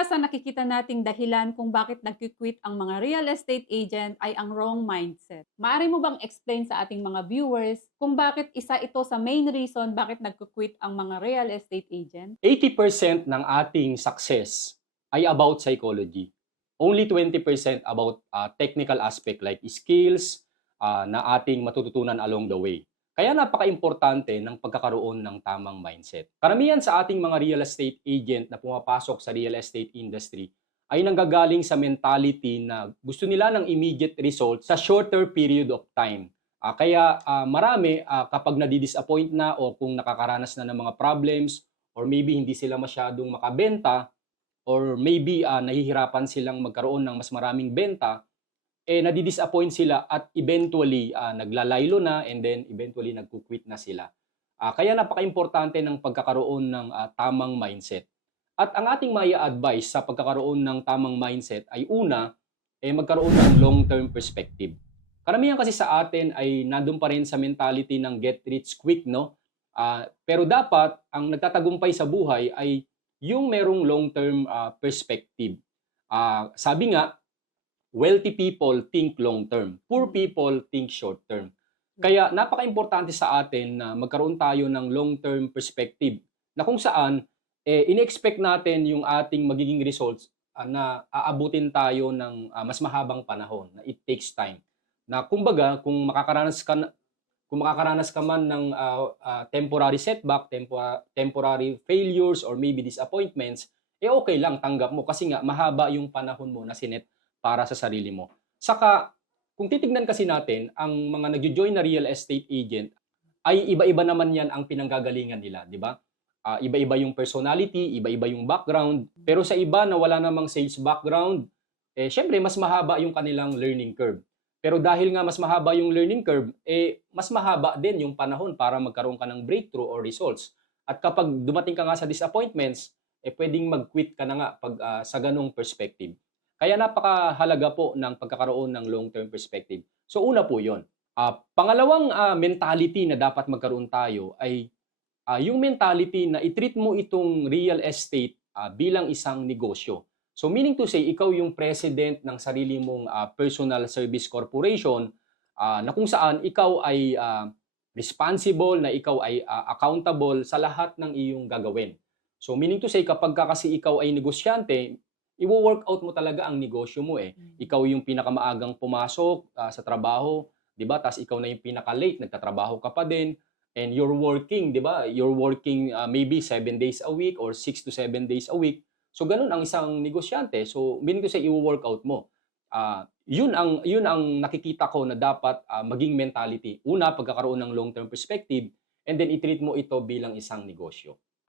Kadalasan nakikita nating dahilan kung bakit nagki-quit ang mga real estate agent ay ang wrong mindset. Maaari mo bang explain sa ating mga viewers kung bakit isa ito sa main reason bakit nagki-quit ang mga real estate agent? 80% ng ating success ay about psychology. Only 20% about technical aspect like skills na ating matututunan along the way. Kaya napaka-importante ng pagkakaroon ng tamang mindset. Karamihan sa ating mga real estate agent na pumapasok sa real estate industry ay nanggagaling sa mentality na gusto nila ng immediate result sa shorter period of time. Kaya marami kapag nadi-disappoint na o kung nakakaranas na ng mga problems or maybe hindi sila masyadong makabenta or maybe nahihirapan silang magkaroon ng mas maraming benta, nadi-disappoint sila at eventually naglalaylo na and then eventually nagku-quit na sila. Kaya napaka-importante ng pagkakaroon ng tamang mindset. At ang ating mai-advise sa pagkakaroon ng tamang mindset ay una, magkaroon ng long-term perspective. Karamihan kasi sa atin ay nandun pa rin sa mentality ng get rich quick, no? Pero dapat ang nagtatagumpay sa buhay ay yung merong long-term perspective. Sabi nga, wealthy people think long-term, poor people think short-term. Kaya napaka-importante sa atin na magkaroon tayo ng long-term perspective na kung saan in-expect natin yung ating magiging results na aabutin tayo ng mas mahabang panahon, na it takes time. Na kumbaga, kung makakaranas ka man ng temporary setback, temporary failures, or maybe disappointments, okay lang, tanggap mo kasi nga mahaba yung panahon mo na sinet para sa sarili mo. Saka, kung titignan kasi natin, ang mga nagjo-join na real estate agent, ay iba-iba naman yan ang pinanggagalingan nila, di ba? Iba-iba yung personality, iba-iba yung background, pero sa iba na wala namang sales background, syempre mas mahaba yung kanilang learning curve. Pero dahil nga mas mahaba yung learning curve, mas mahaba din yung panahon para magkaroon ka ng breakthrough or results. At kapag dumating ka nga sa disappointments, pwedeng mag-quit ka na nga pag sa ganong perspective. Kaya napakahalaga po ng pagkakaroon ng long-term perspective. So una po yun. Pangalawang mentality na dapat magkaroon tayo ay yung mentality na i-treat mo itong real estate bilang isang negosyo. So meaning to say, ikaw yung president ng sarili mong personal service corporation na kung saan ikaw ay responsible, na ikaw ay accountable sa lahat ng iyong gagawin. So meaning to say, kapag kasi ikaw ay negosyante, i-work out mo talaga ang negosyo mo Ikaw yung pinakamaagang pumasok sa trabaho, 'di ba? Tapos ikaw na yung pinaka-late, nagtatrabaho ka pa din. And you're working, 'di ba? You're working maybe 7 days a week or 6 to 7 days a week. So ganun ang isang negosyante. So meaning to say, i-work out mo. Yun ang nakikita ko na dapat maging mentality. Una, pagkakaroon ng long-term perspective, and then i-treat mo ito bilang isang negosyo.